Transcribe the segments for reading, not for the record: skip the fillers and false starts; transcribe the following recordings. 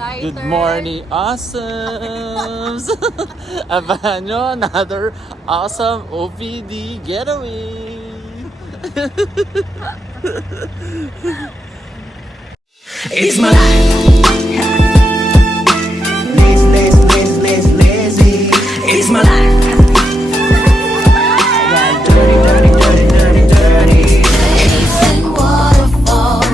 Good morning, awesomes! Abangan nyo another awesome OPD getaway! It's my life. Lazy. It's my life. Yeah, dirty. Chasing waterfalls.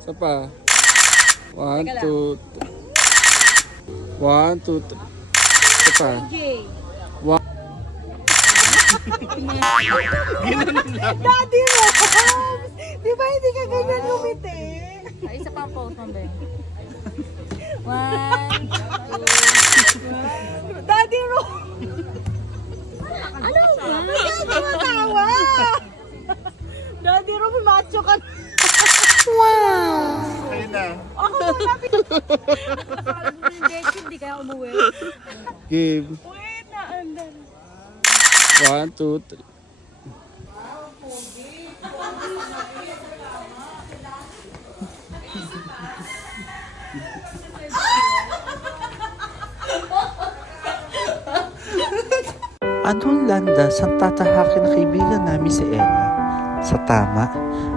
Isa pa. 1, 2, 1, 2, 3. Isa pa. 1. Daddy Robs! Di ba hindi ka ganyan lumiti? Ay, isa pa ang pose mo, Ben. 1, 2. Daddy Robs! Ano ba? Bakit ka matawa? Daddy Robs, macho ka. Ayun na. Ako muna. Hindi kaya umuwi. Game. Wait na, andan. 1, 2, 3. Anong landas ang tatahakin na kaibigan namin si Ella? Sa tama?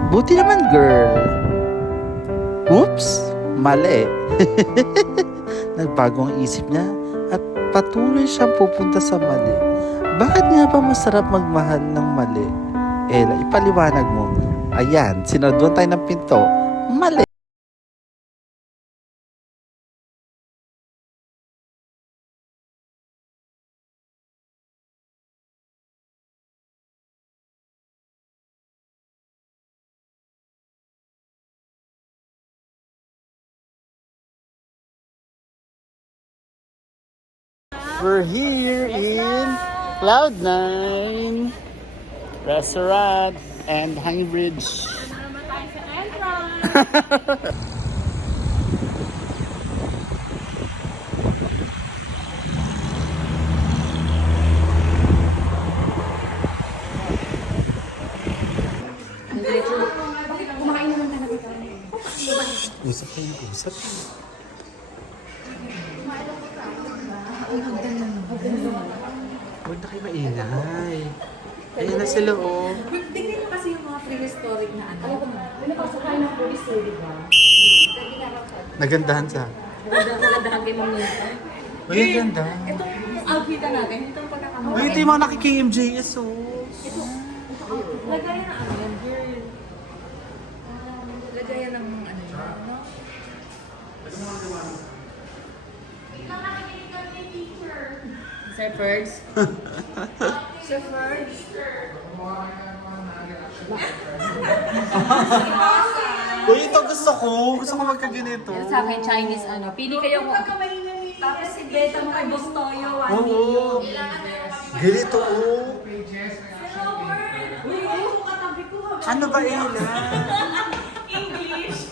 Buti naman, girl! Oops! Mali! Nagbago ang isip niya at patuloy siyang pupunta sa mali. Bakit nga ba masarap magmahal ng mali? Ella, ipaliwanag mo. Ayan, sinarduan tayo ng pinto. Mali! We're here in Cloud9 Restaurant and Hanging Bridge. Usap kayo, usap. Huwag na kayo maingay. Ayan na sila, oh. Tingnan mo kasi yung mga prehistoric na ano. Pinapasok tayo ng police, di ba? Nagandahan sa. Nagandahan kay Ma'am Nita. Uy, ang ganda. Itong outfit natin, itong pagkakamukha. Uy, ito yung mga naki-KMJS, oh. Lagayan ng ano yan, girl. Lagayan ng ano yan, no? Sir Ferds? Sir Ferds? Uy, ito gusto ko. Gusto ko magkaganito. Sa akin, Chinese ano. Pili kayo kung... Tapos si Beta mo kay Bostoyo, Oo. Ganito, oh. Ano ba, Ella? English.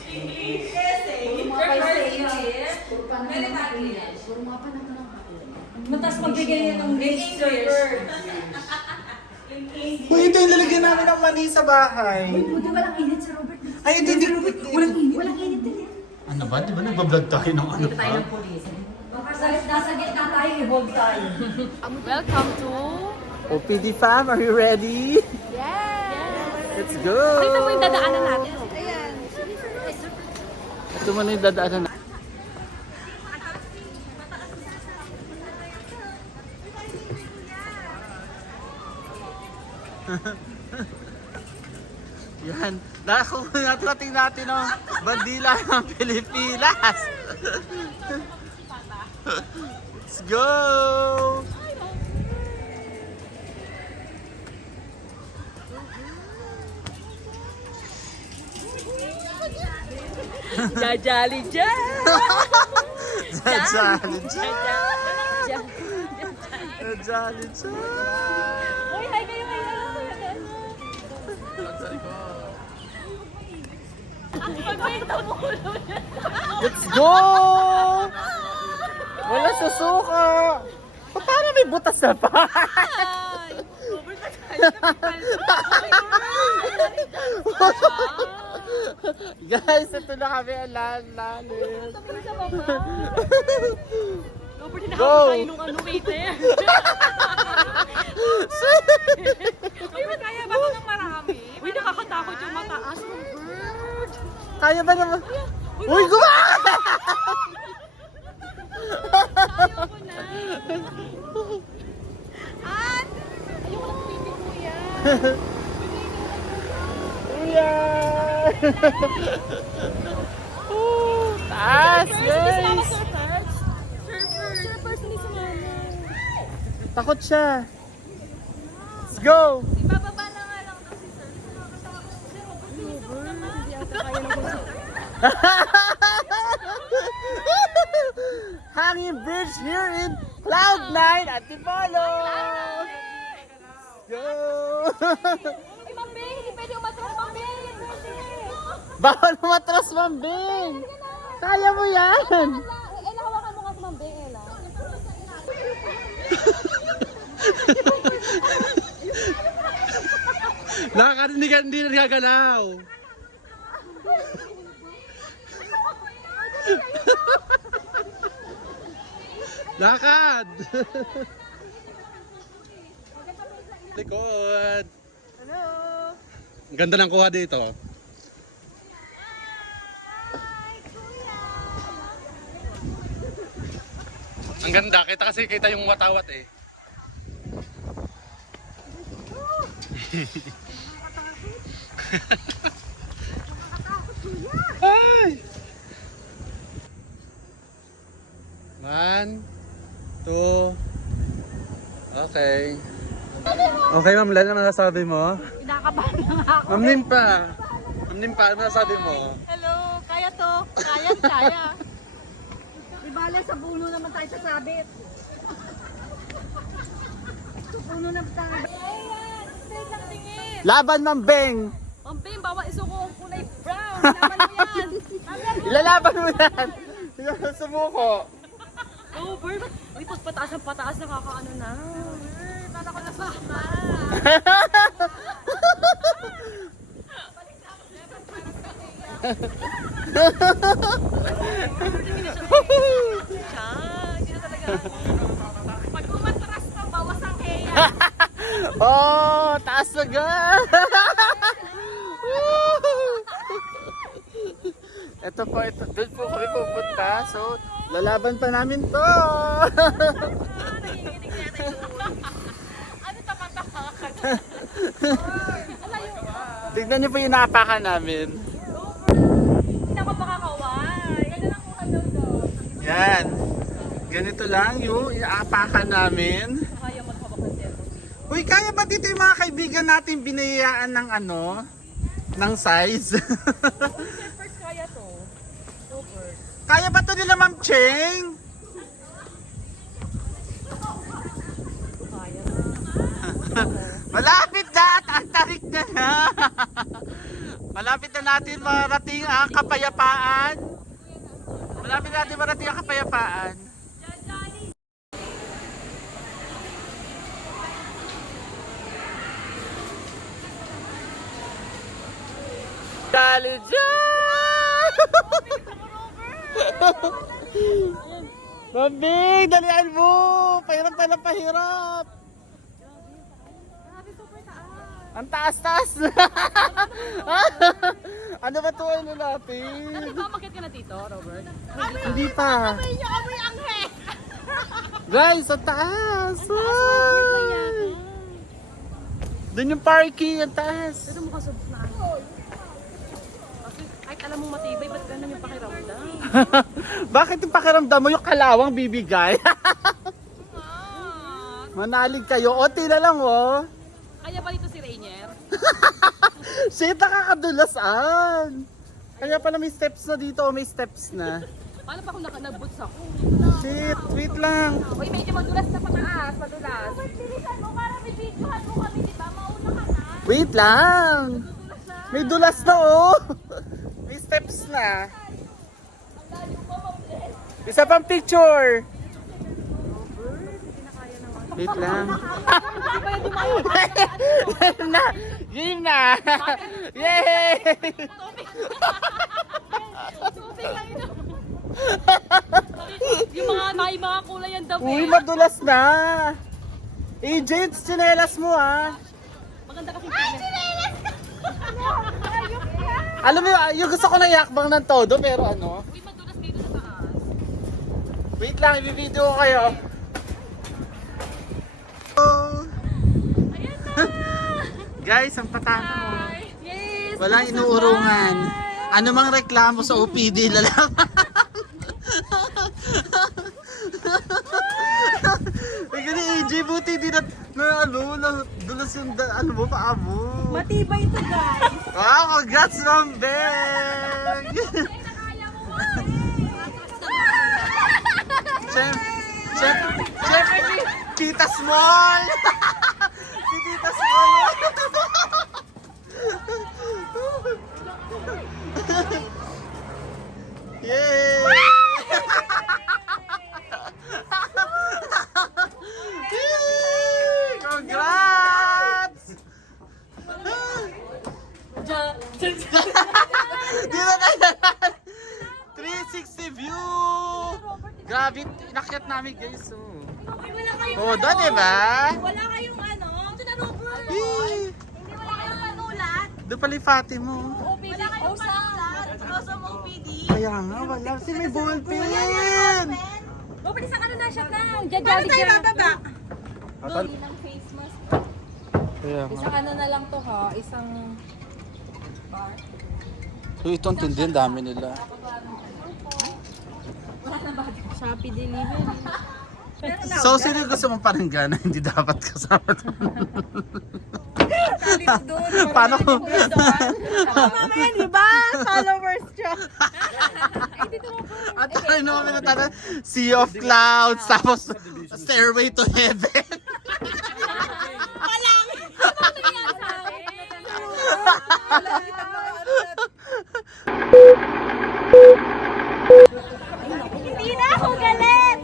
Matas magbigay yan ng grades, sir. Uy, ito yung lalagyan namin ng mani sa bahay. Buti walang init si Robert. Ay, hindi. Walang init. Walang init din yan. Ano ba? Di ba nagbablog tayo ng ano Dito pa? tayo ng polis. Nasa gitna tayo, i-hold tayo. Welcome to... OPD fam, are you ready? Yes! Let's go! Ito mo yung dadaanan natin. Ayan. Ito mo na yung dadaanan natin. Yan. Narating natin ang bandila ng Pilipinas. Let's go! Jajali dyan! Jolly Jolly! Dyan! Jolly Jolly! Uy, hi kayo kayo! Let's go! Wala susuka! Paano may butas na pa? Guys, ito na kami ang lalim. Go! Tayo nung ano, waiter. Uy, kaya ba ito ng marami? Uy, nakakatakot yung mataas ng bird. Kaya ba naman? Uy, gumawa! Ayaw ko na. At, ayoko lang pipi kuya. Kuya! Taas, guys! Surfers ni si mama. Takot siya. Let's go! Ibababa na nga lang daw si sir. Hindi ata kaya ng gusto. Hanging bridge here in Cloud9 at Antipolo! Let's go! Ay, Ma'am Beng, hindi pwede umatras, Ma'am Beng. Bawal matras, Ma'am Beng! Kaya mo yan! Ella, hawakan mo nga si Ma'am Beng, Ella. Hindi nagagalaw! Lakad! Likod! Hello! Ang ganda ng kuha dito. Ang ganda, kita yung watawat eh. Ay! 1, 2, okay. Okay, Ma'am Len, ano masasabi mo? Kinakabahan na nga ako. Ma'am Nimpa, ano masasabi mo? Hello! Kaya to! Kaya! Di bale, sa puno naman tayo sasabit. Sa puno naman tayo. Ayan! Straight lang tingin! Laban, Ma'am Beng! Ma'am Beng, bawal isuko ang kulay brown. Laban mo yan. Ilalaban mo yan! Sumuko! Oh, bird. Uy, pag pataas ang pataas, nakakaano na. Nala ko na sasma. Siya, hindi na talaga. Pag umatras ka, bawas ang heya. Oh, taas agad! Ito po, doon po kami pupunta. So, lalaban pa namin to! Ano tapat-tapat? Tignan niyo po yung naapakan namin. Hindi ako makakaway. Ganda lang kung ano doon. Yan. Ganito lang yung inaapakan namin. Kaya maghawak ng cellphone. Uy, kaya ba dito yung mga kaibigan natin binayaan ng ano? Ng size? Surfers kaya to. Super. Kaya ba to nila, Ma'am Cheng? Kaya. Malapit na at ang tarik na na. Malapit na natin marating ang kapayapaan. Malapit natin marating ang kapayapaan. College! Mambing, dalian mo! Pahirap pala, pahirap! Ang taas-taas na! Ano ba ito ay natin? Nagmamakit ka na dito, Robert? Hindi pa. Guys, ang taas! Ay! Doon yung parking, ang taas. Ito mukha subok na ano. Kasi kahit alam mong matibay, ba't ganun yung pakiramdam? Bakit yung pakiramdam mo yung kalawang bibigay? Manalig kayo. O, na lang, oh. Kaya ba dito si Rainier? Shit, nakakadulasan. Kaya pala may steps na dito, may steps na. Paano pa kung nag-boots ako? Shit, wait lang. Uy, medyo madulas na pataas, madulas. Bilisan mo para may videohan mo kami, di ba? Mauna ka na. Wait lang. May dulas na, oh. May steps na. Isa pang picture. Wait lang. Game na! Game na! Yay! Yung mga kulay ang dami. Uy, madulas na! Agents, tsinelas mo, ah! Maganda kasi tingnan. Alam mo, yung gusto ko na yakbang ng todo, pero ano? Uy, madulas dito sa taas. Wait lang, i-video ko kayo. Guys, ang pataka mo. Yes! Walang inuurungan. Ano mang reklamo sa OPD, lalaman. Ay, gani AJ, buti di na dulas yung, ano mo, paa mo. Matibay ito, guys. Wow, congrats, Mambeng! Siyempre, Tita Small! Si Tita Small! Yay! Yay! Congrats! Di na tayo 360 view! Grabe, inakyat namin guys. Oh, Wala kayong oh doon diba? Wala kayong ano? Ito na, Robert. Yay! Hindi wala kayong panulat. Doon pala yung Fati mo. OPD. Wala kayong panulat. Sa OPD. Kaya nga, wala. Kasi may ballpen! Robert, isang ano na siya na. Paano tayo bababa? Doon, ng face mask. Kaya nga. Isang ano na lang to ha. Isang bar. So ito ang tindi, ang dami nila. Shopee delivery. So sino yung gusto mong paringgana? Hindi dapat kasama doon. Paano kung... Mamaya, di ba? Followers siya. At tayo naman minatara, Sea of Clouds, tapos Stairway to Heaven. Hindi na ako galit.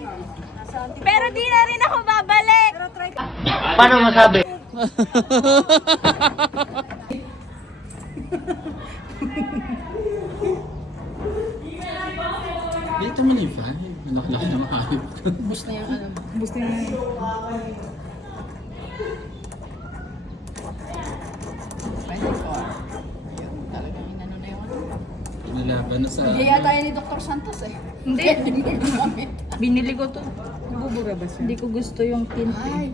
Pero di na rin ako babalik. Paano masabi? Dito mo na yung vibe. Nakalaki ng hayop. Bus na yung ano. Bus na yung... Nalaban na sa... yata yan ni Dr. Santos eh. Hindi. Binili ko to. Nabubura ba siya? Hindi ko gusto yung tint eh.